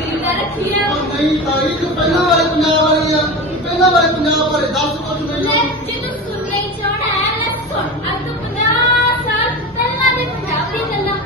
ਨਹੀਂ ਤਾਈ ਤੂੰ ਪਹਿਲਾਂ ਬਾਰੇ ਪੰਜਾਬ ਵਾਲੀ ਆ ਤੂੰ ਪਹਿਲਾਂ ਬਾਰੇ ਪੰਜਾਬ ਬਾਰੇ ਦੱਸ ਕੁਝ ਲੈ ਮੈਨੂੰ ਜੇ ਤੂੰ ਸੁਣ ਲਈ ਚਾਹਣਾ ਹੈ ਲੈ ਸੁਣ ਅੱਜ ਤੋਂ 50 ਸਾਲ ਪਹਿਲਾਂ ਦੇ ਪੰਜਾਬ ਦੀ ਗੱਲਾਂ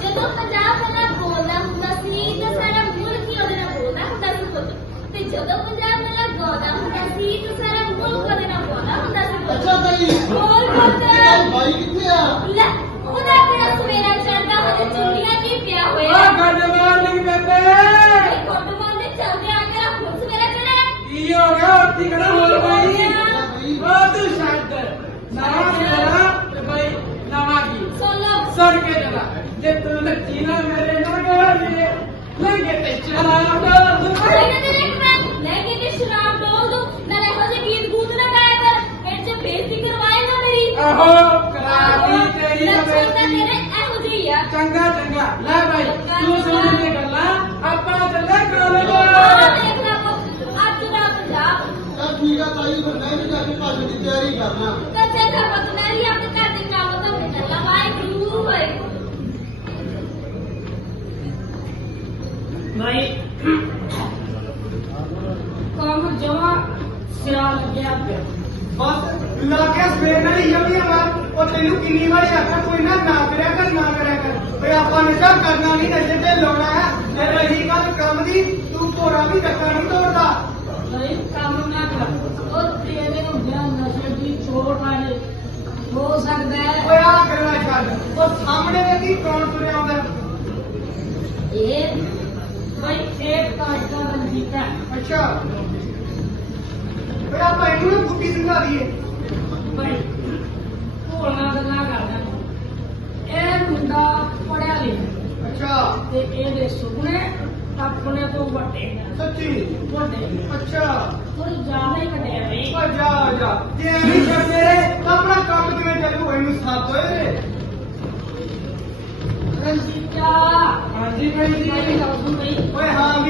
ਜਦੋਂ ਪੰਜਾਬ ਪਹਿਲਾਂ ਬੋਲਦਾ ਹੁੰਦਾ ਸੀ ਤਾਂ ਸਾਰਾ ਮੁਲਕ ਹੀ ਉਹਦੇ ਨਾਲ ਬੋਲਦਾ ਹੁੰਦਾ ਸੀ ਖੁਦ ਤੇ ਜਦੋਂ ਪੰਜਾਬ ਪਹਿਲਾਂ ਗਾਉਂਦਾ ਹੁੰਦਾ ਸੀ ਤਾਂ ਸਾਰਾ ਮੁਲਕ ਉਹਦੇ ਨਾਲ ਗਾਉਂਦਾ ਹੁੰਦਾ ਸੀ ਖੁਦ ਅੱਛਾ ਤਾਈ ਬੋਲ ਪੁੱਤ ਤਾਈ ਬਾਈ ਕਿੱਥੇ ਆ ਲੈ ਉਹਦਾ ਕਿਹੜਾ ਸਵੇਰਾ ਚੜਦਾ ਉਹਦੇ ਚੁੰਨੀਆਂ ਕੀ ਪਿਆ ਹੋਇਆ ਆ ਗੱਜ ਮਾਰਨਿੰਗ ਬੇਬੇ ਇਹ ਕੁੱਟ ਮਾਰਦੇ ਚੱਲਦੇ ਆ ਕੇ ਹੁਣ ਸਵੇਰਾ ਚੜਿਆ ਕੀ ਹੋ ਗਿਆ ਉੱਤੀ ਕਿਹੜਾ ਬੋਲ ਪਈ ਉਹ ਤੂੰ ਛੱਡ ਨਵਾਂ ਮੇਰਾ ਤੇ ਬਈ ਨਵਾਂ ਕੀ ਸੁਣ ਲਓ ਸੁਣ ਕੇ ਜਰਾ ਜੇ ਤੂੰ ਨੱਚੀ ਨਾ ਮੇਰੇ ਨਾਲ ਗਾਲੇ ਲੰਗੇ ਤੇ ਚਲਾ ਅਰੇ ਨਾ ਤੇਰੇ ਇੱਕ ਮੈਂ ਲੈ ਕੇ ਤੇ ਸ਼ਰਾਬ ਡੋਲ ਦੂੰ ਨਾਲੇ ਇਹੋ ਜਿਹੇ ਗੀਤ ਗੂਤ ਨਾ ਗਾਇਆ ਕਰ। ਫਿਰ ਜੇ ਬੇਇੱਜ਼ਤੀ ਕਰਵਾਏ ਨਾ ਮੇਰੀ। ਆਹੋ ਕਰਾਤੀ ਤੇਰੀ ਲੱਛਣ ਤਾਂ ਬੇਟੀ ਤੇਰੇ ਇਹੋ ਜਿਹੇ ਆ। ਚੰਗਾ ਚੰਗਾ। ਲੈ ਭਾਈ ਤੂੰ ਸੁਣ ਕੇ ਗੱਲਾਂ। ਆਪਾਂ ਚੱਲੇ ਕਾਲਜ ਦੇਖ ਲੈ ਅੱਜ ਦਾ ਪੰਜਾਬ। ਚੱਲ ਠੀਕ ਆ ਤਾਈ ਫਿਰ ਮੈਂ ਵੀ ਜਾ ਕੇ ਭਾਜੂ ਦੀ ਤਿਆਰੀ ਕਰਨਾ। ਤਾਂ ਚੰਗਾ ਪੁੱਤ ਮੈਂ ਵੀ ਆਪਣੇ ਘਰ ਦੇ ਕੰਮ ਤੋਂ ਕੇ ਚੱਲਾਂ ਵਾਹਿਗੁਰੂ ਵਾਹਿਗੁਰੂ ਭਾਈ ਕੰਮ ਜਮਾ ਸਿਰਾ ਲੱਗਿਆ ਪਿਆ ਬਸ ਲਾਗੇ ਸਵੇਰ ਨਾਲ ਹੀ ਜਾਂਦੀ ਆ ਬਾਤ ਉਹ ਤੈਨੂੰ ਕਿੰਨੀ ਵਾਰੀ ਆਖਿਆ ਕੋਈ ਨਾ ਨਾ ਕਰਿਆ ਕਰ ਨਾ ਕਰਿਆ ਕਰ ਓਏ ਆਪਾਂ ਨਸ਼ਾ ਕਰਨਾ ਨਹੀਂ ਨਸ਼ੇ ਤੇ ਲਾਉਣਾ ਹੈ ਜੇ ਰਹੀ ਗੱਲ ਕੰਮ ਦੀ ਤੂੰ ਭੋਰਾ ਵੀ ਡੱਕਾ ਨਹੀਂ ਤੋੜਦਾ ਭਾਈ ਕੰਮ ਨਾ ਕਰ ਉਹ ਤੇਰੇ ਹੁੰਦਿਆਂ ਨਸ਼ੇ ਦੀ ਚੋਟ ਆਏ ਹੋ ਸਕਦਾ ਹੈ ਓਏ ਆ ਕਰਨਾ ਛੱਡ ਉਹ ਸਾਹਮਣੇ ਵੇਖੀ ਕੌਣ ਤੁਰਿਆ ਆਉਂਦਾ ਇਹ ਭਾਈ ਇੱਕ ਕਾਜ ਦਾ ਰੰਜੀਤਾ ਅੱਛਾ ਓਏ ਆਪਾਂ ਇਹਨੂੰ ਨਾ ਬੁੱਢੀ ਦਿਖਾ ਦਈਏ ਭਾਈ ਭੋਲਣਾ ਗੱਲਾਂ ਕਰਦਾ ਇਹ ਮੁੰਡਾ ਪੜਿਆ ਲਿਖਿਆ ਅੱਛਾ ਤੇ ਇਹਦੇ ਸੁਪਨੇ ਆਪਣੇ ਤੋਂ ਵੱਡੇ ਨੇ ਸੱਚੀ ਵੱਡੇ ਨੇ ਅੱਛਾ ਥੋੜੀ ਜ਼ਿਆਦਾ ਹੀ ਵੱਡੇ ਨੇ ਓ ਜਾ ਜਾ ਜੇ ਨਹੀਂ ਕਰ ਮੇਰੇ ਤਾਂ ਆਪਣਾ ਕੰਮ ਕਿਵੇਂ ਚੱਲੂ ਇਹਨੂੰ ਸਾਥ ਓਏ ਰੰਜੀਤਾ ਹਾਂਜੀ ਭਾਈ ਜੀ ਓਏ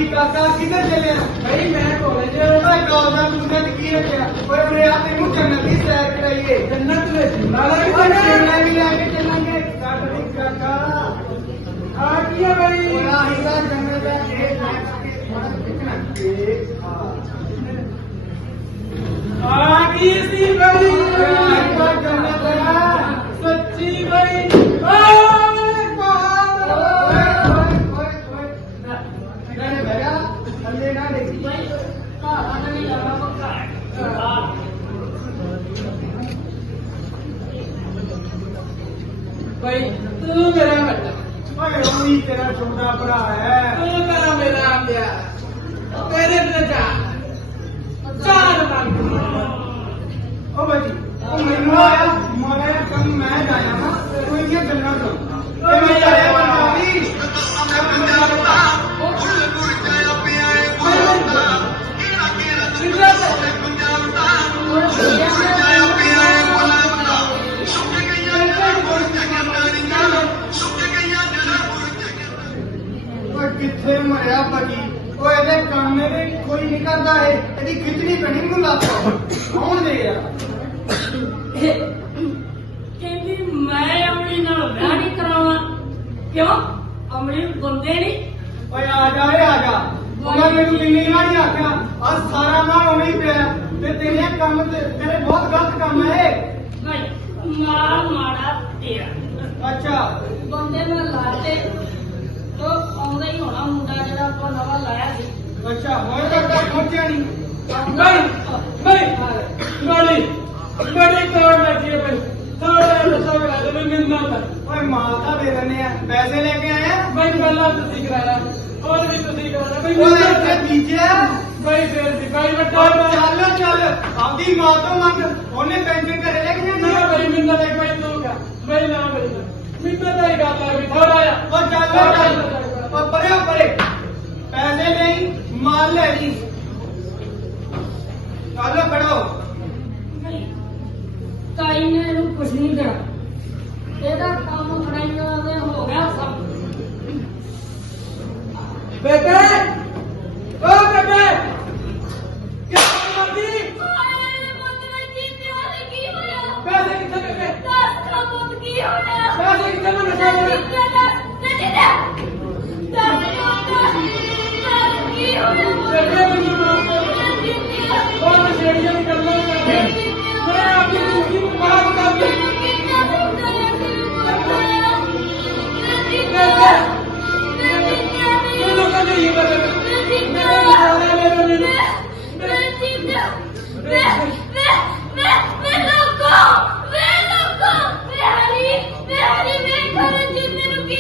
ਹਾਂ ਵੀ ਕਾਕਾ ਕਿੱਧਰ ਚੱਲਿਆ ਭਾਈ ਮੈਂ ਕਾਲਜ ਓਏ ਗਾਉਦਾ ਤੂੰ ਤੇ ਕੀ ਰੱਖਿਆ ਓਏ ਮੇਰੇ ਆ ਤੈਨੂੰ ਜੰਨਤ ਦੀ ਸੈਰ ਕਰਾਈਏ ਜੰਨਤ ਵਿੱਚ ਲਾਲਾ ਓਏ ਵੀ ਚੇਲਾ ਵੀ ਲੈ ਕੇ ਚੱਲਾਂਗੇ ਕੱਢ ਦੀ ਕਾਕਾ ਆ ਭਾਈ ਤੂੰ ਮੇਰਾ ਵੱਡਾ। ਓਏ ਉਹ ਵੀ ਤੇਰਾ ਛੋਟਾ ਭਰਾ ਹੈ। ਤੂੰ ਮੇਰਾ ਮੇਰਾ ਪਿਆਰ ਤੇਰੇ ਤੇ ਜਾ ਚਾਰ ਮੰਗ ਓ ਬਾਜੀ ਉਹ ਮੈਨੂੰ ਆਇਆ। ਮਰਿਆ ਬਾਜੀ ਓਏ ਇਹਦੇ ਕੰਮ ਦੇ ਕੋਈ ਨਹੀਂ ਕਰਦਾ ਇਹ। ਇਹਦੀ ਖਿੱਚਣੀ ਪੈਣੀ ਮੈਨੂੰ ਲੱਗ ਕੌਣ ਦੇ ਯਾਰ ਕਹਿੰਦੀ ਮੈਂ ਅਮਲੀ ਨਾਲ ਵਿਆਹ ਨਹੀਂ ਕਰਾਉਣਾ। ਕਿਉਂ? ਅਮਲੀ ਬੰਦੇ ਨਹੀਂ। ਓਏ ਆ ਜਾ ਓਏ ਆ ਜਾ। ਉਹਨਾਂ ਮੈਨੂੰ ਕਿੰਨੀ ਵਾਰੀ ਆਖਿਆ ਆ ਸਾਰਾ ਮਾਲ ਹੋਣੀ ਪਿਆ। ਤੇ ਤੇਰੇ ਕੰਮ ਤੇ ਤੇਰੇ ਬਹੁਤ ਗਲਤ ਕੰਮ ਹੈ। ਭਾਈ ਮਾੜਾ ਮਾੜਾ ਤੇਰਾ। ਅੱਛਾ। ਬੰਦੇ ਨਾਲ ਲਾਤੇ ਆਉਂਦਾ ਹੀ ਹੋਣਾ ਮੁੰਡਾ ਜਿਹੜਾ ਆਪਾਂ ਨਵਾਂ ਲਾਇਆ ਸੀ। ਅੱਛਾ ਹੁਣ ਤੱਕ ਤਾਂ ਪਹੁੰਚਿਆ ਨਹੀਂ। ਭਾਈ ਭਾਈ ਗਾੜੀ ਗਾੜੀ ਤੋੜ ਲੱਗੀ ਹੈ ਭਾਈ ਥੋੜਾ ਦੱਸੋ ਕਰਾ ਦੇ ਮੈਂ ਮਿਲਣਾ ਤਾਂ ਓਏ ਮਾਲ ਤਾਂ ਦੇ ਦਿੰਦੇ ਆ। ਪੈਸੇ ਲੈ ਕੇ ਆਏ ਆ ਭਾਈ ਪਹਿਲਾਂ ਤੁਸੀਂ ਕਰਾਇਆ। ਹੋਰ ਵੀ ਤੁਸੀਂ ਕਰਾਇਆ। ਭਾਈ ਓਏ ਇੱਥੇ ਬੀਜਿਆ? ਭਾਈ ਫੇਰ ਵੀ ਭਾਈ ਵੱਡਾ ਚੱਲ ਚੱਲ। ਆਪਦੀ ਮਾਂ ਤੋਂ ਮੰਗ। ਉਹਨੇ ਪੈਨਸ਼ਨ ਘਰੇ ਲੈ ਕੇ ਜਾਣੀ ਨਾ ਆ। ਭਾਈ ਮਿਲਣਾ ਤਾਂ ਭਾਈ ਤੂੰ ਕਾ ਭਾਈ ਨਾ ਭਾਈ ਮਿਲਣਾ ਤਾਂ ਹੀ ਗੱਲ ਆ ਵੀ ਥੋੜਾ ਆ ਓ ਚੱਲ ਚੱਲ। ਪਰੇ ਓ ਪਰੇ। ਪੈਸੇ ਨਹੀਂ ਮਾਲ ਲੈ ਜੀ ਚੱਲ ਫੜੋ ਭਾਈ ਤਾਈ ਨੇ ਇਹਨੂੰ ਕੁਛ ਨਹੀਂ ਦੇਣਾ ਇਹਦਾ ਕੰਮ ਕਰਾਈਆਂ ਦੇ ਹੋ ਗਿਆ ਸਭ। ਬੇਟੇ ਓ ਬੇਟੇ ਕਿੱਥੇ ਮਰਦੀ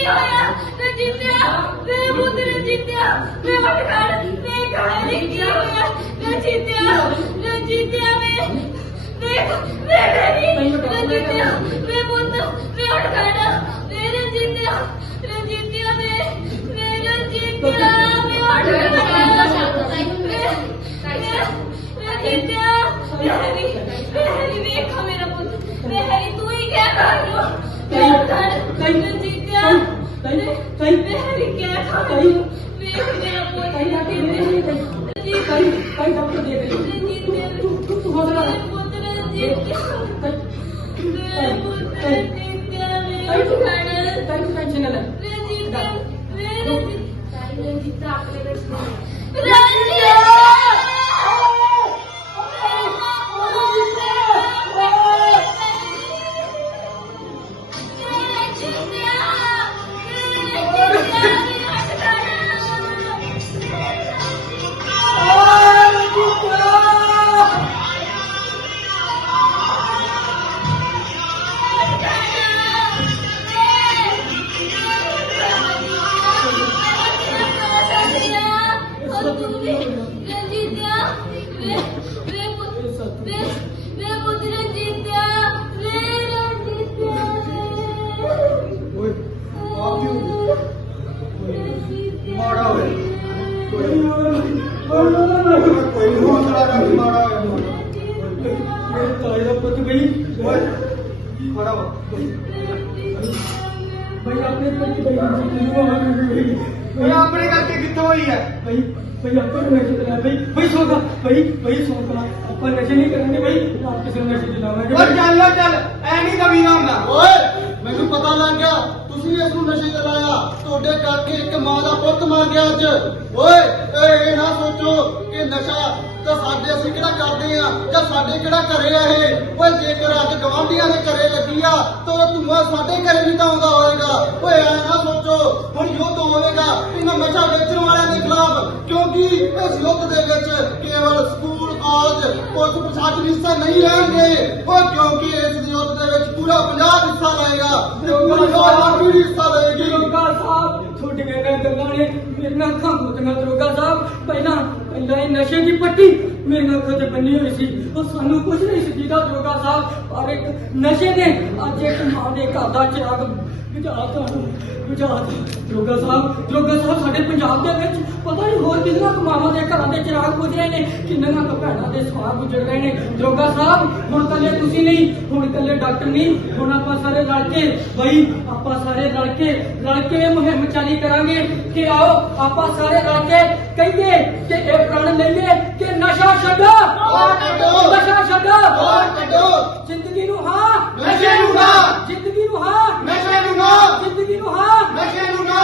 Yeah. ਹਾਏ ਪੁੱਤਰ ਜੀਤੇ ਵਾਲੇ ਕੀ ਹੋਇਆ ਪੈਸੇ ਕਿੱਥੇ ਬੇਟੇ ਦੱਸ ਕਾ ਪੁੱਤ ਕੀ ਹੋਇਆ ਪੈਸੇ ਕਿੱਥੇ ਮੈਂ ਨਸ਼ਾ ਕਰ ਜੀਤੇ ਦੱਸ ਜੀਤੇ ਦੱਸ ਦੱਸ ਕੀ ਹੋਇਆ ਬੇਟੇ ਮੈਨੂੰ ਮਾਰ ਜੀਤੇ ਉਹ ਨਸ਼ੇੜੀਆਂ ਦੀ ਗੱਲਾਂ ਕਰਦੇ ਮੈਂ ਆਪਣੀ ਜ਼ਿੰਦਗੀ ਨੂੰ ਖਰਾਬ ਕਰ ਦਿੱਤੀ ਮੈਨੂੰ ਕਹਿੰਦੇ ਇਹ ਬੇਟੇ ਮੇਰੇ ਨਾਲ ਮੇਰੇ ਮੇਰੇ ਕਈ ਕਈ ਡਾਕਟਰ ਦੇ ਗਏ ਤੂੰ ਤੂੰ ਤੂੰ ਹੌਸਲਾ ਰੱਖ ਕਈ ਤੂੰ ਕਈ ਤੂੰ ਟੈਨਸ਼ਨ ਨਾ ਲੈ ਓਏ ਆਪਣੇ ਪੁੱਤ ਗਈ ਗਈ ਓਏ ਆਪਣੇ ਕਰਕੇ ਕਿੱਥੋਂ ਹੋਈ ਹੈ ਬਈ ਬਈ ਆਪਾਂ ਨੂੰ ਨਸ਼ੇ ਤੇ ਬਈ ਬਈ ਸੋਗਾ ਬਈ ਬਈ ਸੋਗਾ ਆਪਾਂ ਨਸ਼ੇ ਨਹੀਂ ਕਰਾਂਗੇ ਬਈ ਆਪ ਕਿਸੇ ਨੂੰ ਨਸ਼ੇ ਦਿਲਾਵਾਂਗੇ ਓਏ ਚੱਲ ਓ ਚੱਲ ਐ ਨਹੀਂ ਕਵੀ ਨਾ ਹੁੰਦਾ ਓਏ ਮੈਨੂੰ ਪਤਾ ਲੱਗ ਗਿਆ ਤੁਸੀਂ ਇਸ ਨੂੰ ਨਸ਼ੇ ਤੇ ਲਾਇਆ, ਤੁਹਾਡੇ ਕਰਕੇ ਇੱਕ ਮਾਂ ਦਾ ਪੁੱਤ ਮਰ ਗਿਆ ਅੱਜ। ਓਏ ਇਹ ਨਾ ਸੋਚੋ ਕਿ ਨਸ਼ਾ ਤਾਂ ਸਾਡੇ ਅਸੀਂ ਕਿਹੜਾ ਕਰਦੇ ਆ, ਜਾਂ ਸਾਡੇ ਕਿਹੜਾ ਘਰੇ ਆ ਇਹ? ਓਏ, ਜੇਕਰ ਅੱਜ ਗਵਾਂਢੀਆਂ ਦੇ ਘਰੇ ਲੱਗੀ ਆ, ਤਾਂ ਉਹ ਧੂੰਆਂ ਸਾਡੇ ਘਰੇ ਵੀ ਤਾਂ ਆਉਂਦਾ ਹੋਏਗਾ ਓਏ, ਐ ਨਾ ਸੋਚੋ, ਹੁਣ ਯੁੱਧ ਹੋਵੇਗਾ, ਇਹਨਾਂ ਨਸ਼ਾ ਵੇਚਣ ਵਾਲਿਆਂ ਦੇ ਖਿਲਾਫ, ਕਿਉਂਕਿ ਇਸ ਯੁੱਧ ਦੇ ਵਿੱਚ ਕੇਵਲ ਸਕੂਲ, ਕਾਲਜ ਪੁਲਿਸ ਪ੍ਰਸ਼ਾਸਨ ਹਿੱਸਾ ਨਹੀਂ ਲੈਣਗੇ ਓਏ, ਕਿਉਂਕਿ ਇਸ ਯੁੱਧ ਪੂਰਾ ਪੰਜਾਬ ਹਿੱਸਾ ਲਏਗਾ ਤੇ ਪੂਰੀ ਆਬਾਦੀ ਵੀ ਹਿੱਸਾ ਲਏਗੀ। ਦਰੋਗਾ ਸਾਹਿਬ ਛੁੱਟ ਗਏ ਨੇ ਗੱਲਾਂ ਨੇ ਮੇਰੀਆਂ ਅੱਖਾਂ ਮੁੱਤੀਆਂ ਦਰੋਗਾ ਸਾਹਿਬ, ਪਹਿਲਾਂ ਪਹਿਲਾਂ ਇਹ ਨਸ਼ੇ ਦੀ ਪੱਟੀ ਮੇਰੀਆਂ ਅੱਖਾਂ ਤੇ ਬੰਨੀ ਹੋਈ ਸੀ। ਉਹ ਸਾਨੂੰ ਕੁਝ ਨਹੀਂ ਸੀ ਜਿਹਦਾ ਦਰੋਗਾ ਸਾਹਿਬ। ਪਰ ਇੱਕ ਨਸ਼ੇ ਨੇ ਅੱਜ ਇੱਕ ਮਾਂ ਦੇ ਘਰ ਦਾ ਚਿਰਾਗ ਬੁਝਾਤਾ ਬੁਝਾਤਾ ਦਰੋਗਾ ਸਾਹਿਬ ਦਰੋਗਾ ਸਾਹਿਬ, ਸਾਡੇ ਪੰਜਾਬ ਦੇ ਵਿੱਚ ਪਤਾ ਨਹੀਂ ਹੋਰ ਕਿੰਨਾ ਕੁ ਦੇ ਘਰਾਂ ਦੇ ਚਿਰਾਗ ਬੁਝ ਰਹੇ ਨੇ, ਕਿੰਨੀਆਂ ਕੁ ਭੈਣਾਂ ਦੇ ਸਵਾਰ ਗੁਜ਼ਰ ਰਹੇ ਨੇ। ਦਰੋਗਾ ਸਾਹਿਬ, ਹੁਣ ਕੱਲੇ ਤੁਸੀਂ ਨਹੀਂ, ਹੁਣ ਕੱਲੇ ਡਾਕਟਰ ਨਹੀਂ, ਹੁਣ ਆਪਾਂ ਸਾਰੇ ਰਲ ਕੇ, ਬਈ ਆਪਾਂ ਸਾਰੇ ਰਲ ਕੇ ਰਲ ਕੇ ਮੁਹਿੰਮ ਚਾਲੀ ਕਰਾਂਗੇ ਕਿ ਆਓ, ਆਪਾਂ ਸਾਰੇ ਰਲ ਕੇ ਕਹੀਏ ਕਿ ਇਹ ਪ੍ਰਣ ਲਈਏ ਨਸ਼ਾ ਛੱਡੋ ਨਸ਼ਾ ਛੱਡੋ ਜ਼ਿੰਦਗੀ ਨੂੰ ਹਾਂ ਨਸ਼ੇ ਨੂੰ ਨਾ ਜ਼ਿੰਦਗੀ ਨੂੰ ਹਾਂ ਨਸ਼ੇ ਨੂੰ ਨਾ ਜ਼ਿੰਦਗੀ ਨੂੰ ਹਾਂ ਨਸ਼ੇ ਨੂੰ ਨਾ